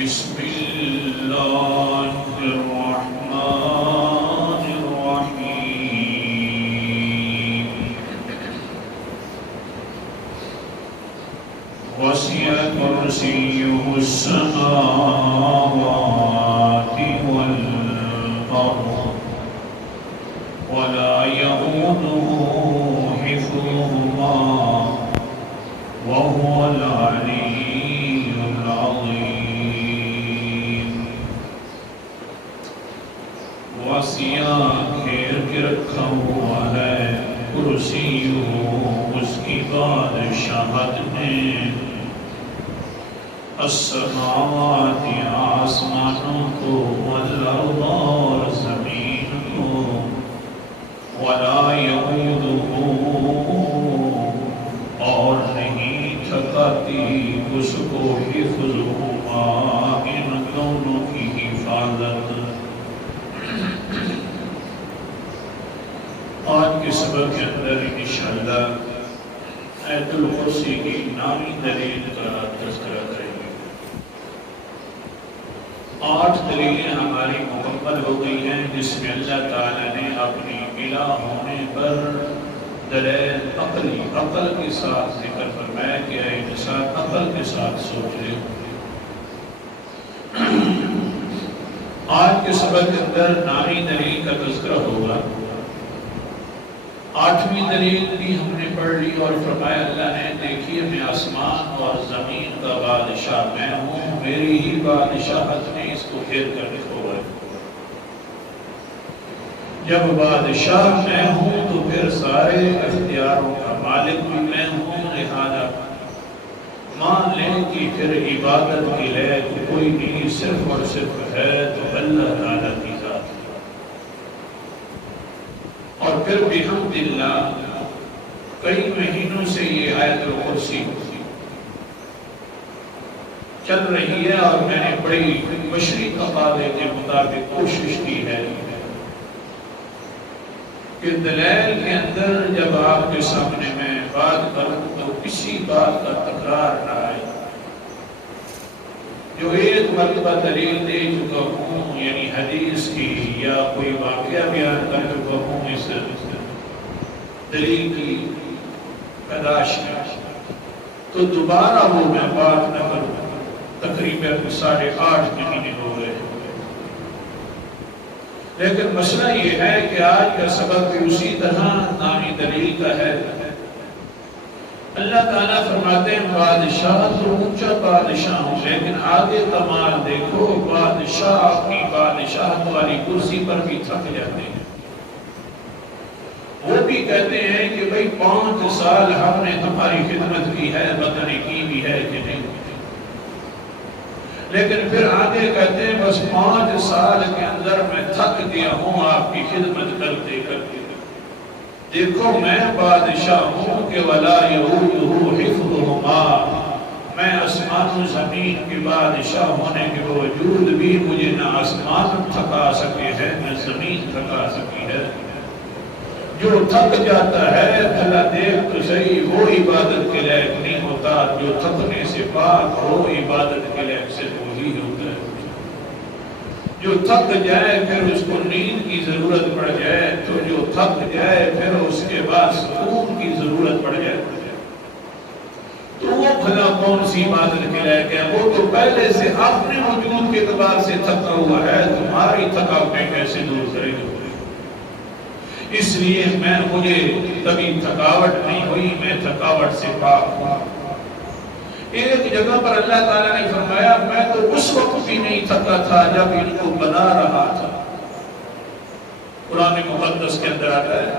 بسم الله الرحمن الرحيم وسع كرسيه السماوات والأرض ولا يئوده حفظهما وهو العلي العظيم وسع گھیر کے رکھا ہوا ہے کرسی اس کی بادشاہت میں السماوات آسمانوں کو والارض اور زمین کو ولا یئوده اور نہیں تھکاتی اس کو حفظہما ان دونوں کی حفاظت۔ آج کے سبق کے اندر انشاءاللہ آیت الکرسی کی نامی دلیل کا تذکرہ کریں گے۔ 8 دلیلیں ہماری مکمل ہو گئی ہیں جس میں اللہ تعالیٰ نے اپنی الہ ہونے پر دلیل عقل کے ساتھ ذکر فرمایا کہ اے انسان عقل کے ساتھ سوچ لے۔ آج کے سبق کے اندر نامی دلیل کا تذکرہ ہوگا۔ 8ویں دلیل بھی ہم نے پڑھ لی اور فرمایا اللہ نے دیکھیے میں آسمان اور زمین کا بادشاہ میں ہوں، میری ہی بادشاہت نے اس کو گھیر کر رکھا ہوا ہے۔ جب بادشاہ میں ہوں تو پھر سارے اختیاروں کا مالک بھی میں ہوں، لہذا مان لیں کہ پھر عبادت کی لائق کوئی نہیں، صرف اور صرف ہے تو اللہ تعالیٰ کی ذات۔ اور پھر بحمد اللہ کئی مہینوں سے یہ آیت الکرسی چل رہی ہے اور میں نے بڑی بشری تقاضے کے مطابق کوشش کی ہے کہ دلائل کے اندر جب آپ کے سامنے میں بات کروں تو کسی بات کا تکرار نہ آئے۔ جو ایک مرتبہ دلیل دے چکا ہوں یعنی حدیث کی یا کوئی واقعہ بیان کر چکا ہوں اس دلیل کی تلاش میں تو دوبارہ وہ میں بات نہ کروں۔ تقریباً 8.5 مہینے ہو گئے، لیکن مسئلہ یہ ہے کہ آج کا سبق بھی اسی طرح نامی دلیل کا ہے۔ اللہ تعالیٰ فرماتے ہیں بادشاہ تو اونچا بادشاہ ہوں، لیکن آگے کمال دیکھو بادشاہ اپنی بادشاہت والی کرسی پر بھی تھک جاتے ہیں۔ وہ بھی کہتے ہیں کہ بھئی 5 سال ہم نے تمہاری خدمت کی ہے، پتہ نہیں کی بھی ہے کہ نہیں، لیکن پھر آگے کہتے ہیں بس 5 سال کے اندر میں تھک گیا ہوں آپ کی خدمت کرتے کرتے۔ دیکھو میں بادشاہ ہوں کہ وَلَا يَئُودُهُ حِفْظُهُمَا، میں آسمان و زمین کے بادشاہ ہونے کے باوجود بھی مجھے نہ آسمان تھکا سکے ہے نہ زمین تھکا سکی ہے۔ جو تھک جاتا ہے بھلا دیکھ تو صحیح وہ عبادت کے لائق نہیں ہوتا، جو تھکنے سے پاک ہو عبادت کے لائق سے وہی ہوتا ہے۔ جو تھک جائے پھر اس کو نیند کی ضرورت پڑ جائے تو جو تھک جائے پھر اس کے بعد سکون کی ضرورت پڑ جائے تو وہ بھلا کون سی عبادت کے لائق ہے؟ وہ تو پہلے سے اپنے وجود کے اعتبار سے تھکا ہوا ہے، تمہاری تھکاوٹیں کیسے دور کرے گا؟ اس لیے مجھے کبھی تھکاوٹ نہیں ہوئی، میں تھکاوٹ سے پاک ہوں۔ ایک جگہ پر اللہ تعالیٰ نے فرمایا میں تو اس وقت بھی نہیں تھکا تھا جب ان کو بنا رہا تھا۔ قرآن مقدس کے اندر آتا ہے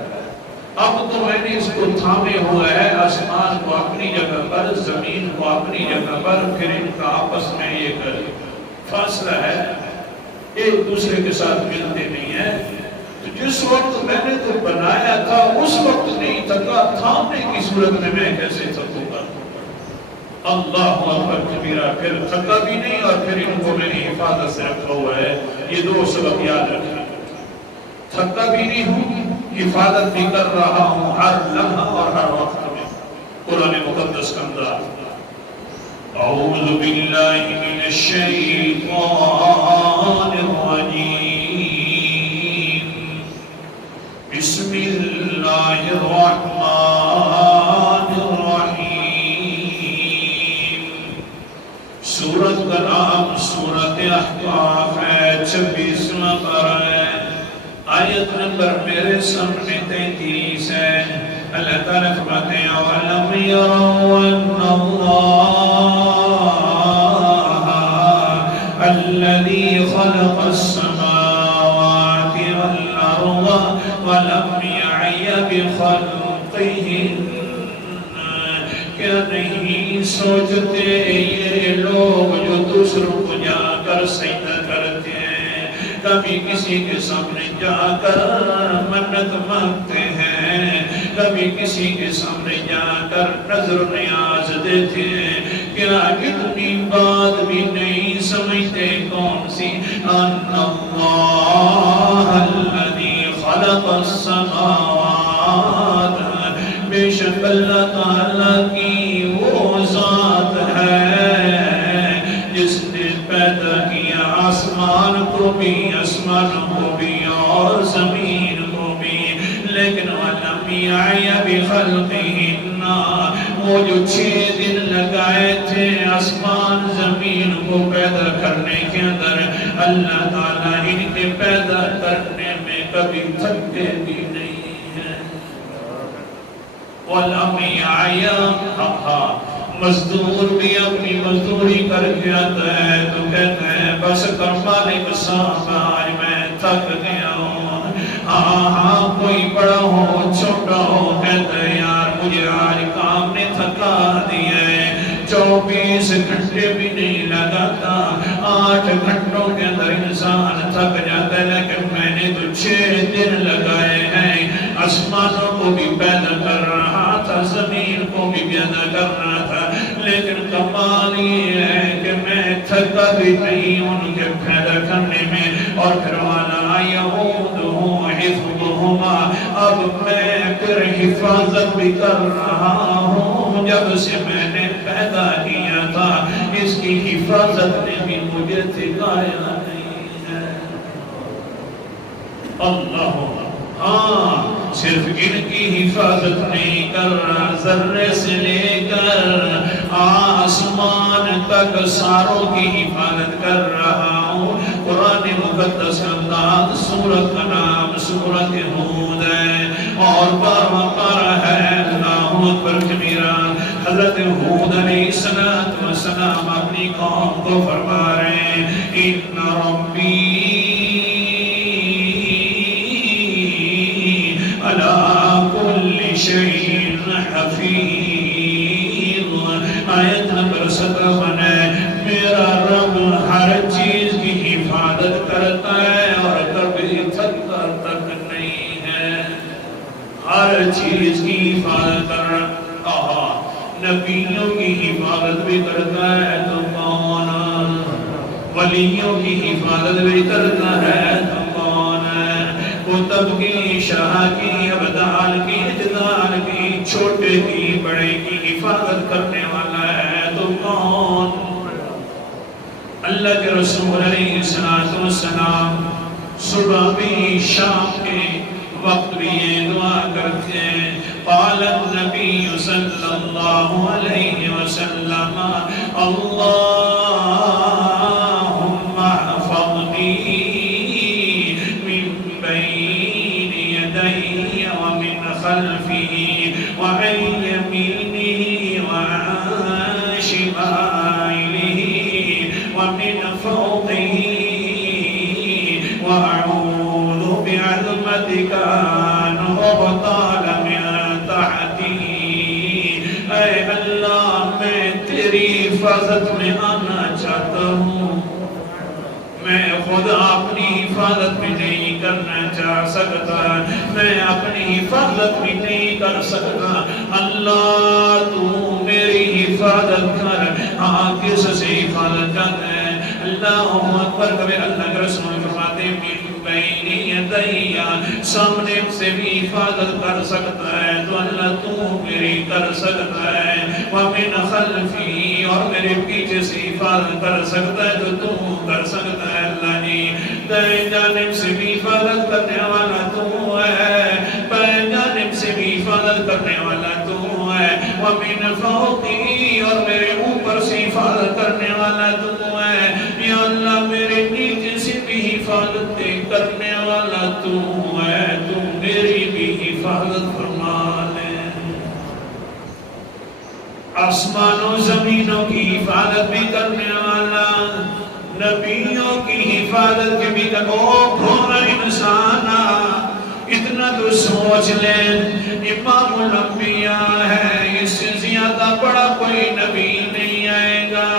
اب تو میں نے اس کو تھامے ہوا ہے، آسمان کو اپنی جگہ پر، زمین کو اپنی جگہ پر، پھر ان کا آپس میں ایک فاصلہ ہے، ایک دوسرے کے ساتھ ملتے نہیں ہیں۔ تو جس وقت میں نے تو بنایا تھا اس وقت نہیں تھکا، تھامنے کی صورت میں میں کیسے تھکوں گا؟ اللہ اکبر کبیرہ، پھر تھکا بھی نہیں اور پھر ان کو میں نے حفاظت سے رکھا ہوا ہے۔ یہ 2 سبق یاد رکھنا، تھکا بھی نہیں ہوں، حفاظت بھی کر رہا ہوں ہر لمحہ اور ہر وقت میں۔ قرآن مقدس کا انداز أعوذ بالله من الشيطان الرجيم بسم الله الرحمن الرحيم سورة کا نام سورة احقاف ہے 26واں پارہ ہے آیت نمبر میرے سامنے 33 ہے اللہ تعالیٰ فرماتے ہیں وَلَمْ يَرَوْا أَنَّ اللَّهَ الَّذِي خَلَقَ السَّمَاوَاتِ وَالْأَرْضَ وَلَمْ يَعْيَ بِخَلْقِهِنَّ کیا نہیں سوچتے یہ لوگ جو دوسروں کو جا کر سجدہ کرتے ہیں کبھی کسی کے سامنے جا کر منت مانگتے ہیں کبھی کسی کے سامنے جا کر نظر و نیاز دیتے ہیں کیا اتنی بات بھی نہیں سمجھتے کون سی ان اللہ الذی خلق السماوات بے شک اللہ تعالیٰ کی وہ ذات ہے جس نے پیدا کیا آسمان کو بھی اور زمین کو بھی لیکن وَلَمْ يَعْيَ بِخَلْقِهِنَّ وہ جو 6 دن لگائے تھے آسمان زمین کو پیدا کرنے کے اندر اللہ تعالیٰ ان کے پیدا کرنے میں کبھی تھکتے بھی نہیں ہے وَلَمْ يَعْيَ مزدور بھی اپنی مزدوری کر کے آتا ہے تو کہتا ہے بس کر مالک صاحب آج میں تھک گیا ہوں ہاں کوئی بڑا ہو چھوٹا ہو کہتا ہے یار مجھے آج کام نے تھکا دیا ہے 24 گھنٹے بھی نہیں لگاتا 8 گھنٹوں کے اندر انسان تھک جاتا ہے لیکن میں نے تو 6 دن لگائے ہیں آسمانوں کو بھی پیدا کر رہا تھا زمین کو بھی پیدا کر رہا تھا لیکن کمال یہ ہے کہ میں تھکا بھی نہیں ان کے پیدا کرنے میں اور پھر والا یعودہ حفظہما اب میں پھر حفاظت بھی کر رہا ہوں جب سے میں نے پیدا کیا تھا اس کی حفاظت نے بھی مجھے تھکایا نہیں ہے اللہ ہاں صرف ان کی حفاظت نہیں کر رہا ذرے سے لے کر آسمان تک ساروں کی حفاظت کر رہا ہوں قرآن مقدس اللہ سورت کا نام سورت ہود ہے اور 12واں پارہ ہے اللہ اکبر کبیرہ حضرت ہود علیہ السلام اپنی قوم کو فرما رہے ہیں ان ربی علی کل شیء حفیظ آیت نمبر 57 ہے میرا رب ہر چیز کی حفاظت کرتا ہے اور کبھی تھکتا تک نہیں ہے ہر چیز کی حفاظت کر رہا نبیوں کی حفاظت بھی کرتا ہے تو کون ولیوں کی حفاظت بھی کرتا ہے تو کون کتب کی شاہ کی ابدال کی اجدال کی چھوٹے کی بڑے کی حفاظت کرنے والا ہے تو کون اللہ کے رسول علیہ السلام صبح بھی شام کے وقت بھی یہ دعا کرتے ہیں قال النبی صلی اللہ علیہ وسلم اللہم احفظنی من بین یدی ومن خلفی وعن یمینی وعن شمائلی ومن فوقه وأعوذ بعظمتك أن أغتال من تحتي اے اللہ میں تیری حفاظت میں آنا چاہتا ہوں میں خود اپنی حفاظت بھی نہیں کرنا چاہ سکتا میں اپنی حفاظت بھی نہیں کر سکتا اللہ تو میری حفاظت کر کس سے حفاظت کرتا ہے اللہ اکبر کبھی اللہ کے رسول فرماتے ہیں بین یدیا سامنے سے بھی حفاظت کر سکتا ہے تو اللہ تو میری کر سکتا ہے ومن خلفی اور میرے پیچھے سے حفاظت کر سکتا ہے تو کر سکتا ہے اللہ جی دائیں جانب سے بھی حفاظت کرنے والا تو ہے بائیں جانب سے بھی حفاظت کرنے والا تو ہے ومن فوقی اور میرے اوپر سے حفاظت کرنے والا تو ہے یا اللہ میرے نیچے سے بھی حفاظت کرنے والا تو ہے تو میری بھی حفاظت فرما لے آسمان و زمینوں کی حفاظت بھی کرنے والا نبیوں کی حفاظت کے بھی کرو بھولا انسان اتنا تو سوچ لیں امام الانبیاء ہے اس سے زیادہ بڑا کوئی نبی نہیں آئے گا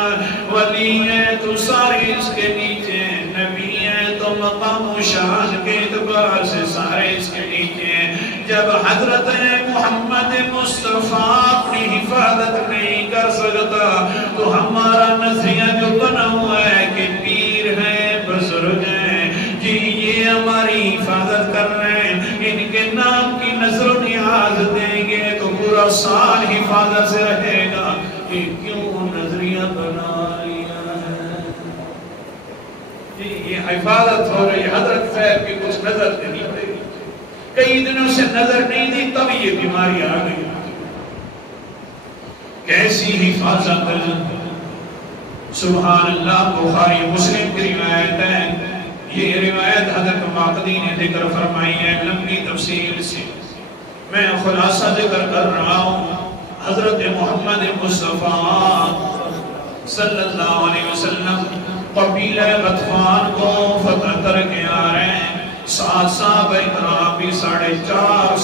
ولی ہے تو سارے اس کے نیچے نبی ہے تو مقام و شان کے اعتبار سے سارے اس کے نیچے جب حضرت محمد مصطفیٰ اپنی حفاظت نہیں کر سکتا تو ہمارا نظریہ جو بنا ہوا ہے کہ پیر ہیں بزرگ ہیں جی یہ ہماری حفاظت کر رہے ہیں ان کے نام کی نظر و نیاز دیں گے تو پورا سال حفاظت سے رہے گا کہ کیوں نظریہ بنا لیا ہے جی یہ حفاظت ہو رہی حضرت صاحب کی کچھ نظر نہیں پڑے گی کئی دنوں سے نظر نہیں دی تب یہ بیماری آ گئی کیسی حفاظت سبحان اللہ بخاری مسلم کی روایت ہے یہ روایت حضرت ماقدی نے ذکر فرمائی ہے لمبی تفصیل سے میں خلاصہ ذکر کر رہا ہوں حضرت محمد مصطفیٰ صلی اللہ علیہ وسلم قبیلہ غطفان کو فتح کر کے آ رہے ہیں ساتھ صحابہ اکرام بھی 450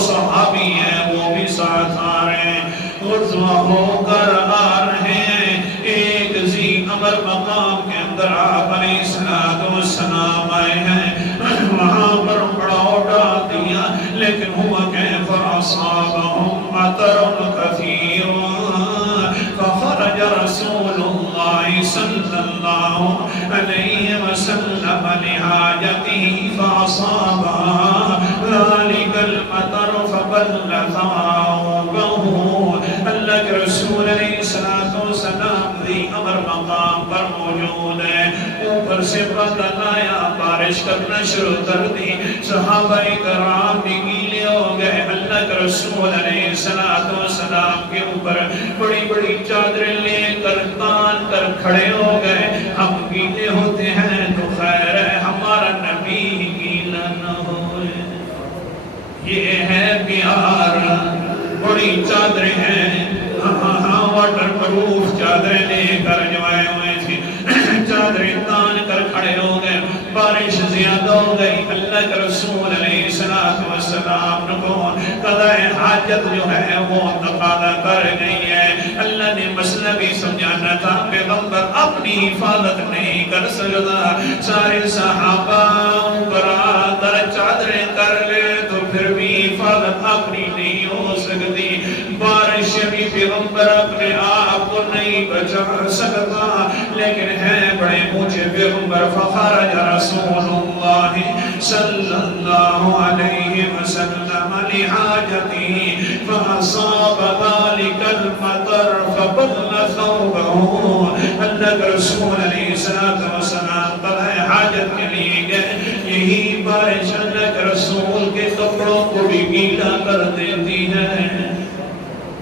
صحابی ہیں وہ بھی ساتھ آ رہے ہیں غزوہ ہو کر آ رہے ہیں ایک ذی عمر مقام کے اندر آپ علیہ السلام آئے ہیں وہاں پر پڑاؤ ڈال دیا لیکن ہوا کیف اصابہم مطر کثیر فخرج رسول اللہ صلی اللہ علیہ وسلم لحاجته فأصابها ذلك المطر فبل ثوابه اللہ کے رسول علیہ السلام دی امر مقام پر موجود ہے اوپر سے بدل آیا بارش کرنا شروع کر دی صحابہ کرام بھی گیلے ہو گئے اللہ کے رسول علیہ السلام کے اوپر بڑی بڑی چادریں لے کر تان کر کھڑے ہو گئے ہم گیلے ہوتے ہیں تو خیر ہے ہمارا نبی گیلا نہ ہوئے یہ ہے پیار بڑی چادریں ہیں واٹر پروف چادریں لے کر جو آئے ہوئے تھے چادریں تان کر کھڑے ہو گئے بارش زیادہ ہو گئی اللہ کے رسول علیہ السلام کو قضاء حاجت جو ہے وہ تقاضا کر گئی ہے اللہ نے مسئلہ بھی سمجھانا تھا پیغمبر اپنی حفاظت نہیں کر سکتا سارے صحابہ اوپر آ کر چادریں کر لے تو پھر بھی حفاظت اپنی نہیں ہو سکتی بارش بھی پیغمبر اپنے آپ کو نہیں بچا سکتا لیکن ہے بڑے اونچے پیغمبر فخرج رسول اللہ صلی اللہ علیہ وسلم لحاجته فأصاب ذلك المطر فبل ثوبه اللہ کے رسول علیہ السلام قضاء حاجت کے لیے گئے یہی بارش اللہ کے رسول کے کپڑوں کو بھی گیلا کر دیتی ہے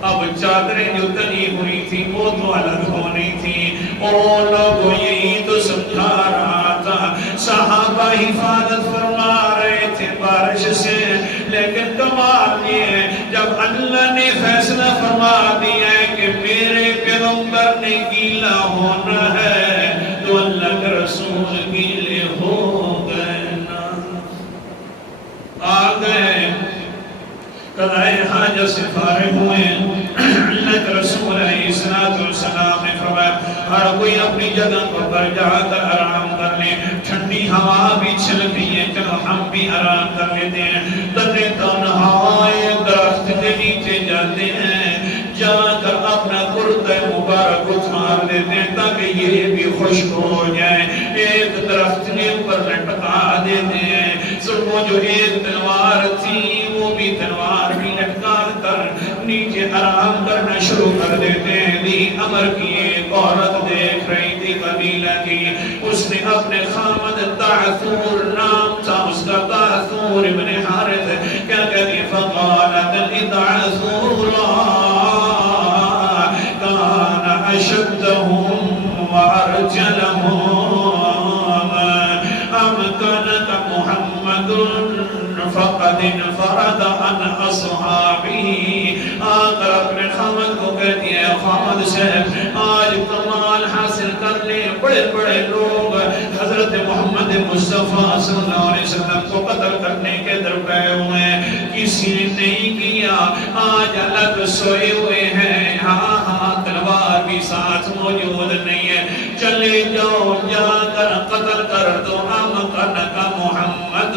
اب چادریں جو تنی ہوئی تھی وہ تو الگ ہونی تھی اور لوگوں یہی تو سمجھا رہا تھا صحابہ حفاظت فرما رہے تھے بارش سے لیکن کمال یہ ہے جب اللہ نے فیصلہ فرما دیا ہے کہ میرے پیغمبر نے گیلا ہونا ہے تو اللہ کے رسول گیلے ہو گئے نا آ گئے قضاء حاجت سے فارغ ہوئے اللہ کے رسول علیہ السلام نے فرمایا ہر کوئی اپنی جگہ پر جا کر آرام کر لے ٹھنڈی ہوا بھی چل رہی ہے چلو ہم بھی آرام کر لیتے ہیں تنہے تنہائے درخت کے نیچے جاتے ہیں جا کر اپنا کرتہ مبارک مبارک اتمار دیتے ہیں تاکہ یہ بھی خشک ہو جائے. ایک درخت کے اوپر لٹکا دیتے ہیں. سب وہ جو ایک تلوار تھی وہ بھی تلوار بھی لٹکا کر نیچے آرام کرنا شروع کر دیتے ہیں. دین امر کی ایک عورت دیکھ رہی تھی قبیلہ کی. اس نے اپنے خامد تعثور نام تھا اس کا تعثور ابن حارث کیا کہتی فقالت تعثور کان اشدهم وارجلهم امکنک محمد فقد انفرد عن اصحابه. آقا اپنے خامد کو کہتی ہے خامد صاحب آج کمال حاصل کر لے. بڑے بڑے لوگ حضرت محمد مصطفیٰ صلی اللہ علیہ وسلم کو قتل کرنے کے درپے ہوئے ہیں. کسی نے نہیں کیا. آج الگ سوئے ہوئے ہیں. ہاں تلوار بھی ساتھ موجود نہیں ہے. چلے جاؤ جا کر قتل کر دو امکنک محمد.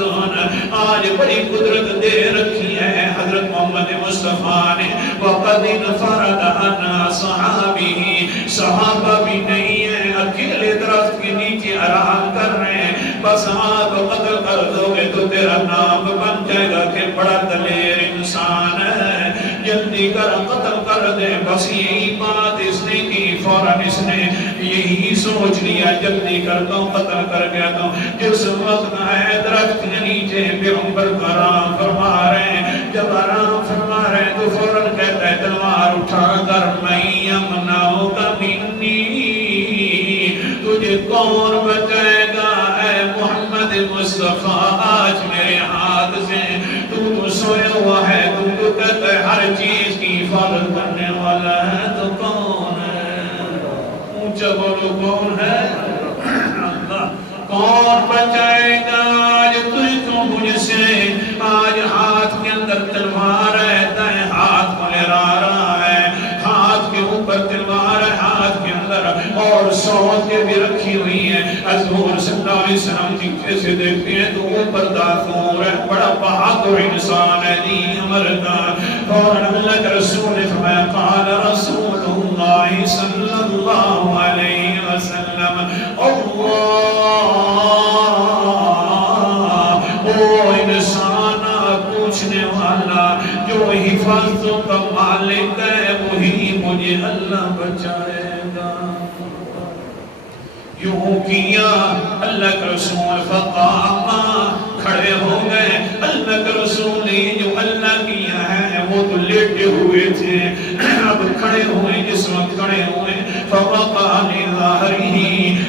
آج بڑی قدرت دے رکھی ہے حضرت محمد مصطفیٰ نے. وقد انفرد عن صحابی صحابہ بھی نہیں ہے اکیلے درخت کے نیچے آرام کر رہے ہیں. بس آپ قتل کر دو گے تو تیرا نام بن جائے گا کہ بڑا دلیر انسان ہے. جلدی کر قتل کر دے. بس یہی بات اس نے کی. فوراً اس نے یہی سوچ لیا جلدی کر دو قتل کر گیا. تو جس وقت ہے درخت کے نیچے پیغمبر کا آرام فرما رہے ہیں. جب آرام فرما رہے ہیں تو فوراً کہتا ہے تلوار اٹھا کر میں یمنعو کا منی. تجھے کون بچائے گا اے محمد مصطفیٰ آج میرے ہاتھ سے. تو سویا ہوا ہے. تو کہتا ہے ہر چیز کی حفاظت کرنے والا ہے تو کون ہے؟ اونچا بولو کون ہے؟ اللہ. کون بچائے گا آج تجھ کو مجھ سے؟ آج ہاتھ کے اندر تلوار رہتا ہے. ہاتھ کو لہرا رہا ہے. ہاتھ کے اوپر تلوار ہے ہاتھ کے اندر اور سوت کے بھی رکھی ہوئی ہے. حضور صلی اللہ علیہ وسلم نیچے سے دیکھتے ہیں تو اوپر تعثور ہے. بڑا بہادر انسان ہے دین امر کا. اور اللہ کے رسول نے فرمایا قال رسول اللہ صلی اللہ علیہ وسلم او انسان پوچھنے والا جو حفاظتوں کا مالک ہے وہی مجھے اللہ بچائے گا. یوں کیا اللہ کے رسول فقاما کھڑے ہو گئے. اللہ کے رسول نے جو اللہ کیا ہے وہ تو لیٹے ہوئے تھے اب کھڑے ہوئے. جس وقت کھڑے ہوئے فوقع لظہرہ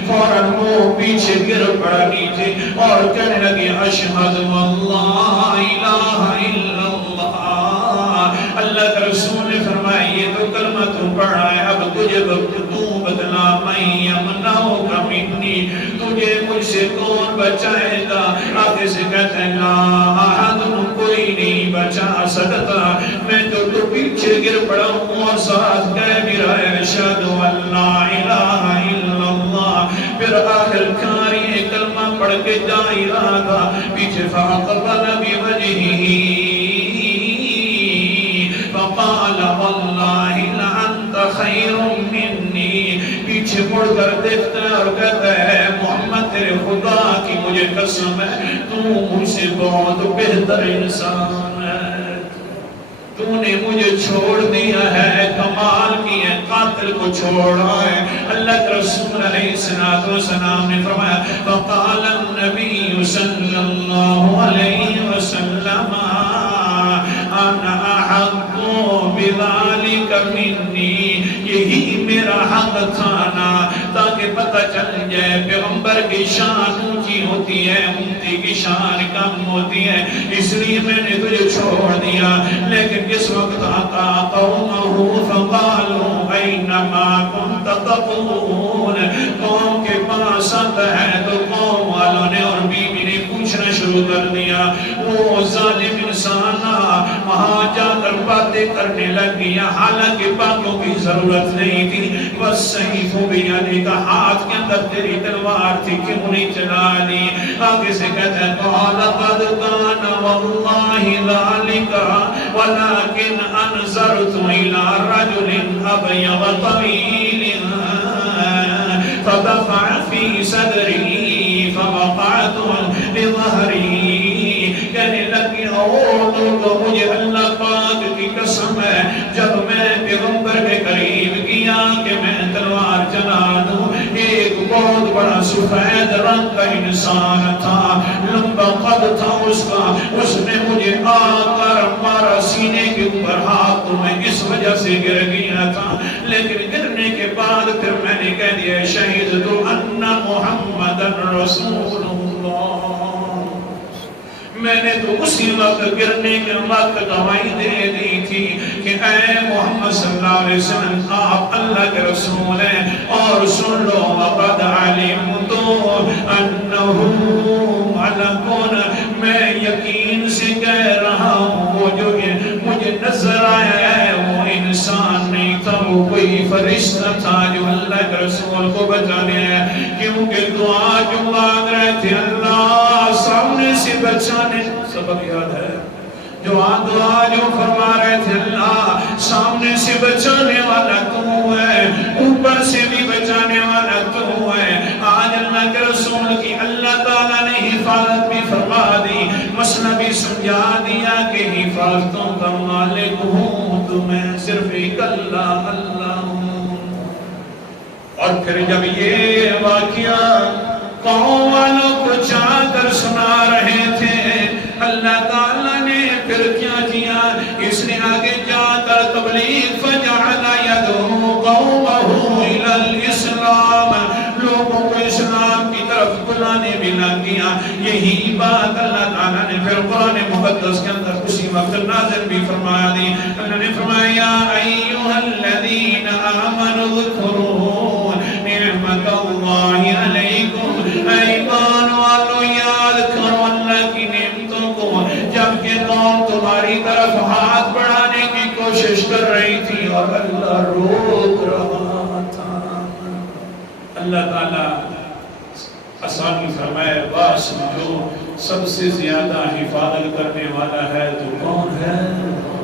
فوراً وہ پیچھے گر پڑا نیچے اور کہنے لگے اشہد واللہ الہ الا اللہ. اللہ کے رسول نے فرمایا یہ تو کلمہ تو پڑھا ہے اب تجھے تو بتلا میں یمنعو کا منی. تجھے مجھ سے کون بچائے گا؟ آگے سے کہتے ہیں لا احد کوئی نہیں بچا سکتا. میں تو پیچھے گر پڑا ہوں اور ساتھ کہہ بھی رہا ہے اشہد واللہ الہ الا اللہ. پھر آخر کار یہ کلمہ پڑھ کے جا ہی رہا تھا پیچھے فاقبل بوجہہ فقال واللہ لعنت خیر منی. پیچھے مڑ کر دیکھتا ہے اور کہتا ہے محمد تیرے خدا کی مجھے قسم ہے تو مجھ سے بہت بہتر انسان ہے. تو نے مجھے چھوڑ دیا ہے. کمال کی ہے قاتل کو چھوڑا ہے. اللہ کے رسول علیہ السلام نے فرمایا فقال النبی صلی اللہ علیہ وسلم انا احق بذالک منی. یہی میرا حق تھا نا تاکہ پتہ چل جائے پیغمبر کی شان اونچی ہوتی ہے امتی کی شان کم ہوتی ہے اس لیے میں نے تجھے چھوڑ دیا. لیکن جس وقت آقا قومہ فقالوا اینما کنت تقول قوم کے پاس آتا ہے تو قوم والوں نے اور بیوی نے پوچھنا شروع کر دیا. وہ ظالم انسان وہاں جا کر باتیں کرنے لگ گیا حالانکہ باتوں کی ضرورت نہیں تھی. بس سیف بیانی کا ہاتھ کے اندر تیری تلوار تھی کیوں نہیں چلا دی. آگے سے کہتا ہے قال قد کان واللہ ذالک ولكن انظرت الى رجل ابيض طويل فدفع في صدری فوقعت بظہری، کہنے لگی او تو مجھے اللہ پاک کی قسم ہے، جب میں پیغمبر کے قریب کیا کہ میں تلوار چلا دوں، ایک بہت بڑا سفید رنگ کا انسان تھا، لمبا قد تھا اس کا، اس نے مجھے آ کر مارا سینے کے اوپر ہاتھ، تو میں اس وجہ سے گر گیا تھا، لیکن گرنے کے بعد پھر میں نے کہہ دیا شہید تو ان محمد رسول اللہ، میں نے تو اسی وقت گرنے کے وقت گواہی دے دی تھی کہ اے محمد صلی اللہ علیہ وسلم آپ اللہ کے رسول ہیں، اور سن لو وقد علمت انہ ملک، میں یقین سے کہہ رہا ہوں وہ جو مجھے نظر آیا ہے وہ انسان نہیں تھا، وہ کوئی فرشتہ تھا جو اللہ کے رسول کو بچانے ہے، کیونکہ دعا جو مانگ رہے تھے اللہ سامنے سے بچانے، سبق یاد ہے جو دعا جو فرما رہے تھے اللہ سامنے سے بچانے والا تو ہے، اوپر سے بھی بچانے والا تو ہے، آج اللہ کے رسول کی اللہ تعالیٰ نے حفاظت بھی فرما دی، مسئلہ بھی سمجھا دیا کہ حفاظتوں کا مالک ہوں تو میں صرف ایک اللہ ہوں۔ اور پھر جب یہ واقعہ قوم والوں کو جا کر سنا رہے تھے، اللہ تعالیٰ نے پھر کیا کیا، اس نے آگے جا کر تبلیغ فجعل يدعو قومه الى الاسلام، لوگوں کو اسلام کی طرف بلانے بھی لگ گیا۔ یہی بات اللہ تعالیٰ نے پھر قرآن مقدس کے اندر اسی وقت نازل بھی فرمایا دی، اللہ نے فرمایا یا ایھا الذین آمنوا اذکروا نعمت اللہ علیکم، اے ایمان والو یاد کرو اللہ کی نعمتوں کو، جبکہ قوم تمہاری طرف ہاتھ بڑھانے کی کوشش کر رہی تھی اور اللہ روک رہا تھا۔ اللہ تعالیٰ آسانی فرمائے باس جو سب سے زیادہ حفاظت کرنے والا ہے تو کون ہے؟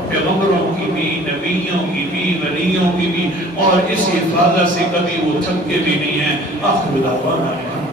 پیغمبروں کی بھی، نبیوں کی بھی، ولیوں کی بھی، اور اس حفاظت سے کبھی وہ تھکتے بھی نہیں ہیں۔ آخر دعوانا